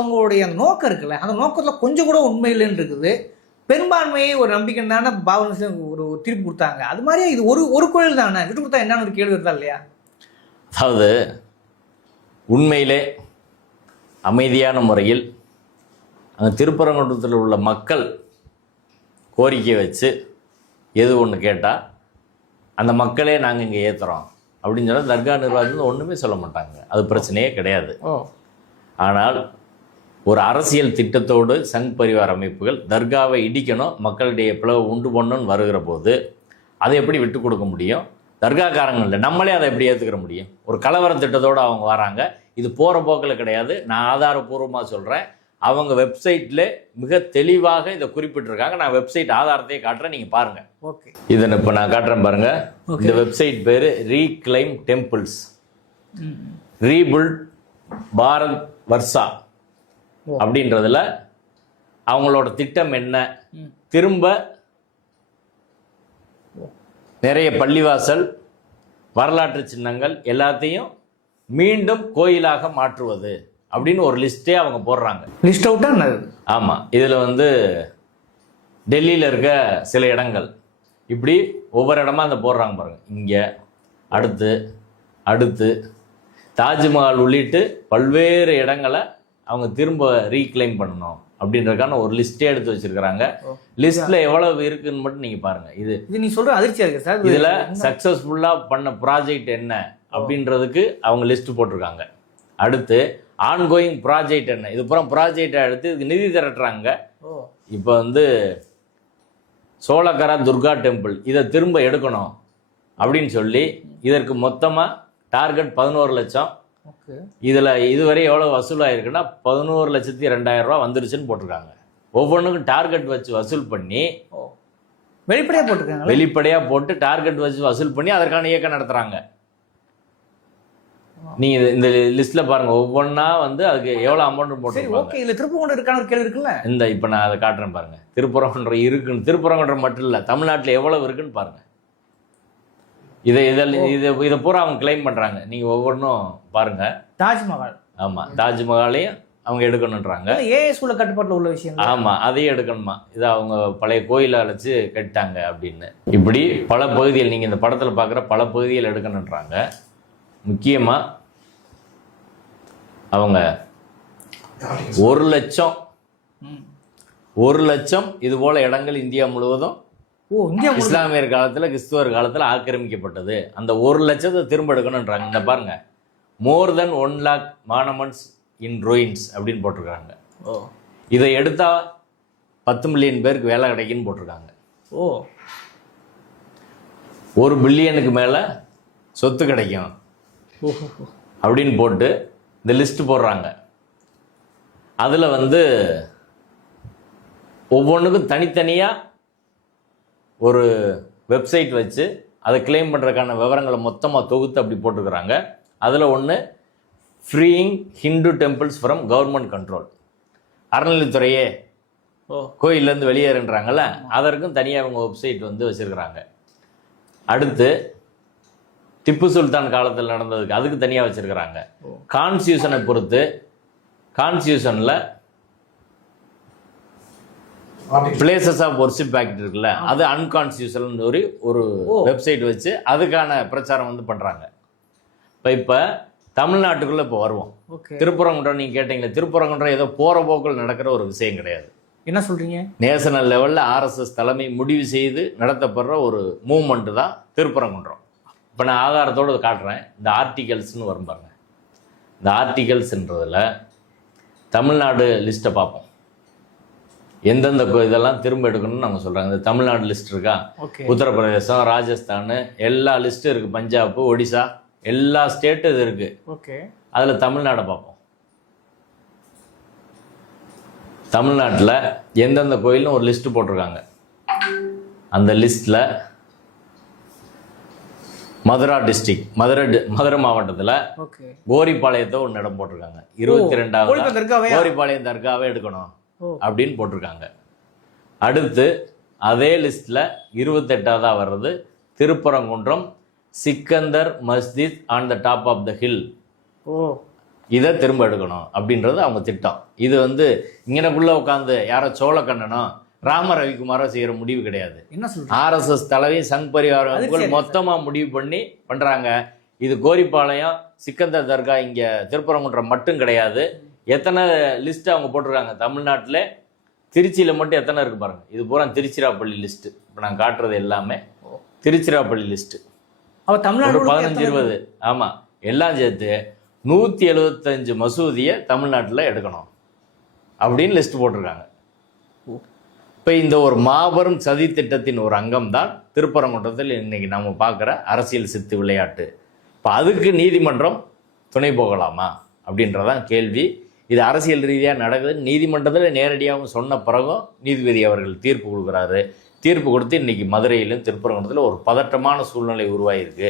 அவங்களுடைய அந்த நோக்கம் இருக்குல்ல, அந்த நோக்கத்தில் கொஞ்சம் கூட உண்மை இல்லைன்னு இருக்குது. பெரும்பான்மையை ஒரு நம்பிக்கை தானே பாபர் ஒரு தீர்ப்பு கொடுத்தாங்க. அது மாதிரியே இது ஒரு கோயில் தானே விட்டு கொடுத்தா என்னன்னு ஒரு கேள்வி இருந்தா இல்லையா? அதாவது உண்மையிலே அமைதியான முறையில் அந்த திருப்பரங்குன்றத்தில் உள்ள மக்கள் கோரிக்கை வச்சு எது ஒன்று கேட்டால் அந்த மக்களே நாங்கள் இங்கே ஏற்றுறோம் அப்படின்னு சொன்னால் தர்கா நிர்வாகத்தில் ஒன்றுமே சொல்ல மாட்டாங்க. அது பிரச்சனையே கிடையாது. ஆனால் ஒரு அரசியல் திட்டத்தோடு சங் பரிவார் அமைப்புகள் தர்காவை இடிக்கணும், மக்களுடைய பிளவை உண்டு பண்ணணும்னு வருகிற போது அதை எப்படி விட்டு கொடுக்க முடியும்? தர்காக்காரங்கள் இல்லை, நம்மளே அதை எப்படி ஏற்றுக்கிற முடியும்? ஒரு கலவர திட்டத்தோடு அவங்க வராங்க. இது போகிற போக்கில் கிடையாது. நான் ஆதாரபூர்வமாக சொல்கிறேன். அவங்க வெப்சைட்டில் மிக தெளிவாக இதை குறிப்பிட்டிருக்காங்க. நான் வெப்சைட் ஆதாரத்தையே காட்டுறேன், நீங்கள் பாருங்கள். ஓகே, இதை இப்போ நான் காட்டுறேன் பாருங்கள். இந்த வெப்சைட் பேர் reclaim temples, rebuild Bharat Varsha அப்படின்றதுல அவங்களோட திட்டம் என்ன, திரும்ப நிறைய பள்ளிவாசல் வரலாற்று சின்னங்கள் எல்லாத்தையும் மீண்டும் கோயிலாக மாற்றுவது அப்படின்னு ஒரு லிஸ்டே அவங்க போடுறாங்க. லிஸ்ட் அவுட்டா? ஆமாம். இதில் வந்து டெல்லியில் இருக்க சில இடங்கள் இப்படி ஒவ்வொரு இடமா அந்த போடுறாங்க பாருங்க. இங்கே அடுத்து அடுத்து தாஜ்மஹால் உள்ளிட்டு பல்வேறு இடங்களை அவங்க திரும்ப ரீக்ளைம் பண்ணணும் அப்படின்றதுக்கான ஒரு லிஸ்டே எடுத்து வச்சிருக்கிறாங்க. லிஸ்ட்ல எவ்வளவு இருக்குன்னு மட்டும் நீங்க பாருங்க. இது நீ சொல்ற அதிர்ச்சியா இருக்கு சார். இதுல சக்சஸ்ஃபுல்லா பண்ண ப்ராஜெக்ட் என்ன அப்படின்றதுக்கு அவங்க லிஸ்ட் போட்டிருக்காங்க. அடுத்து ஆன்கோயிங் ப்ராஜெக்ட் என்ன, இது பூரா ப்ராஜெக்டை எடுத்து இதுக்கு நிதி திரட்டுறாங்க. இப்போ வந்து சோழகரா துர்கா டெம்பிள் இதை திரும்ப எடுக்கணும் அப்படின்னு சொல்லி இதற்கு மொத்தமாக டார்கெட் 11 லட்சம். இதில் இதுவரை எவ்வளோ வசூலாயிருக்குன்னா 11,02,000 ரூபா வந்துருச்சுன்னு போட்டிருக்காங்க. ஒவ்வொன்றுக்கும் டார்கெட் வச்சு வசூல் பண்ணி வெளிப்படையாக போட்டிருக்காங்க. வெளிப்படையாக போட்டு டார்கெட் வச்சு வசூல் பண்ணி அதற்கான இயக்கம் நடத்துகிறாங்க. நீங்கள் இந்த லிஸ்ட்டில் பாருங்கள், ஒவ்வொன்றா வந்து அதுக்கு எவ்வளோ அமௌண்ட் போட்டிருக்காங்க. ஓகே, இதில் திருப்பரங்குன்றம் இருக்கான ஒரு கேள்வி இருக்குல்ல. இந்த இப்போ நான் அதை காட்டுறேன் பாருங்கள். திருப்பரங்குன்றம் இருக்குன்னு, திருப்பரங்குன்றம் மட்டும் இல்லை, தமிழ்நாட்டில் எவ்வளவு இருக்குன்னு பாருங்கள். இதை பூரா அவங்க கிளைம் பண்ணுறாங்க. நீங்கள் ஒவ்வொன்றும் பாருங்கள். தாஜ்மஹால், ஆமாம், தாஜ்மஹாலையும் அவங்க எடுக்கணுன்றாங்க. ஏஎஸ் உள்ள கட்டுப்பாட்டில் உள்ள விஷயம். ஆமாம், அதையும் எடுக்கணுமா. இதை அவங்க பழைய கோயிலை அழைச்சி கட்டிட்டாங்க அப்படின்னு. இப்படி பல பகுதிகள் நீங்கள் இந்த படத்தில் பார்க்குற பல பகுதிகள் எடுக்கணுன்றாங்க. முக்கியமாக அவங்க 1 லட்சம் இது போல இடங்கள் இந்தியா முழுவதும் இஸ்லாமியர் காலத்தில் கிறிஸ்துவர் காலத்தில் ஆக்கிரமிக்கப்பட்டது. அந்த 1 லட்சத்தை திரும்ப எடுக்கணுன்றாங்க. இந்த பாருங்க, மோர் தென் 1 lakh மானமெண்ட்ஸ் இன் ruins அப்படின்னு போட்டிருக்காங்க. இதை எடுத்தா 10 மில்லியன் பேருக்கு வேலை கிடைக்குன்னு போட்டிருக்காங்க. 1 பில்லியனுக்கு மேலே சொத்து கிடைக்கும் அப்படின்னு போட்டு இந்த லிஸ்ட் போடுறாங்க. அதில் வந்து ஒவ்வொன்றுக்கும் தனித்தனியாக ஒரு வெப்சைட் வச்சு அதை கிளைம் பண்ணுறதுக்கான விவரங்களை மொத்தமாக தொகுத்து அப்படி போட்டுக்கிறாங்க. அதில் ஒன்று freeing Hindu temples from government control. அறநிலைத்துறையே கோயிலேருந்து வெளியேறுன்றாங்கல்ல, அதற்கும் தனியாக அவங்க வெப்சைட் வந்து வச்சுருக்கிறாங்க. அடுத்து திப்பு சுல்தான் காலத்தில் நடந்ததுக்கு அதுக்கு தனியாக வச்சுருக்கிறாங்க. கான்ஸ்டியூஷனை பொறுத்து கான்ஸ்டியூஷனில் பிளேசஸ் ஆஃப் வொர்ஷிப் ஆக்ட் இருக்குல்ல, அது அன்கான்ஸ்டியூஷன் ஒரு வெப்சைட் வச்சு அதுக்கான பிரச்சாரம் வந்து பண்ணுறாங்க. இப்போ தமிழ்நாட்டுக்குள்ளே இப்போ வருவோம். திருப்பரங்குன்றம் நீங்கள் கேட்டீங்களே, திருப்பரங்குன்றம் ஏதோ போகிற போக்கில் நடக்கிற ஒரு விஷயம் கிடையாது. என்ன சொல்கிறீங்க? நேஷனல் லெவலில் ஆர்எஸ்எஸ் தலைமை முடிவு செய்து நடத்தப்படுற ஒரு மூவ்மெண்ட்டு தான் திருப்பரங்குன்றம். இப்போ நான் ஆதாரத்தோடு காட்டுறேன். இந்த ஆர்டிகல்ஸ்னு வரும் பாருங்க. இந்த ஆர்டிகல்ஸ்ன்றதில் தமிழ்நாடு லிஸ்ட்டை பார்ப்போம். எந்தெந்த இதெல்லாம் திரும்ப எடுக்கணும்னு நாங்கள் சொல்கிறாங்க. இந்த தமிழ்நாடு லிஸ்ட் இருக்கா, உத்தரப்பிரதேசம், ராஜஸ்தான் எல்லா லிஸ்ட்டும் இருக்குது, பஞ்சாப், ஒடிசா எல்லா ஸ்டேட்டும் இது இருக்குது. அதில் தமிழ்நாடை பார்ப்போம். தமிழ்நாட்டில் எந்தெந்த கோயிலும் ஒரு லிஸ்ட்டு போட்டிருக்காங்க. அந்த லிஸ்ட்டில் மதுரா டிஸ்ட்ரிக்ட், மதுரை மாவட்டத்தில் கோரிப்பாளையத்தை ஒன்று இடம் போட்டிருக்காங்க. 22வது கோரிப்பாளையம் தர்காவே எடுக்கணும் அப்படின்னு போட்டிருக்காங்க. அடுத்து அதே லிஸ்ட்டில் 28வதா வர்றது Thiruparankundram Sikandar Masjid on the top of the hill இதை திரும்ப எடுக்கணும் அப்படின்றது அவங்க திட்டம். இது வந்து இங்கனக்குள்ளே உட்காந்து யாரோ சோழக்கண்ணனோ ராம ரவிக்குமாரோ செய்கிற முடிவு கிடையாது. என்ன சொல்றீங்க? ஆர்எஸ்எஸ் தலைவி சங் பரிவார அது அமைப்புகள் சரி, மொத்தமாக முடிவு பண்ணி பண்ணுறாங்க. இது கோரிப்பாளையம் சிக்கந்தர் தர்கா இங்கே திருப்பரங்குன்றம் மட்டும் கிடையாது. எத்தனை லிஸ்ட்டு அவங்க போட்டிருக்காங்க தமிழ்நாட்டில், திருச்சியில் மட்டும் எத்தனை இருக்குது பாருங்கள். இது பூரா திருச்சிராப்பள்ளி லிஸ்ட்டு. இப்போ நான் காட்டுறது எல்லாமே திருச்சிராப்பள்ளி லிஸ்ட்டு. அவ தமிழ்நாடு 15-20 ஆமாம் எல்லாம் சேர்த்து 175 மசூதியை தமிழ்நாட்டில் எடுக்கணும் அப்படின்னு லிஸ்ட் போட்டிருக்காங்க. இப்போ இந்த ஒரு மாபெரும் சதி திட்டத்தின் ஒரு அங்கம் தான் திருப்பரங்குன்றத்தில் இன்னைக்கு நம்ம பார்க்குற அரசியல் சித்து விளையாட்டு. இப்போ அதுக்கு நீதிமன்றம் துணை போகலாமா அப்படின்றதான் கேள்வி. இது அரசியல் ரீதியாக நடக்குது. நீதிமன்றத்தில் நேரடியாகவும் சொன்ன பிறகும் நீதிபதி அவர்கள் தீர்ப்பு கொடுக்குறாரு. தீர்ப்பு கொடுத்து இன்னைக்கு மதுரையிலும் திருப்பரங்குன்றத்தில் ஒரு பதட்டமான சூழ்நிலை உருவாகிருக்கு.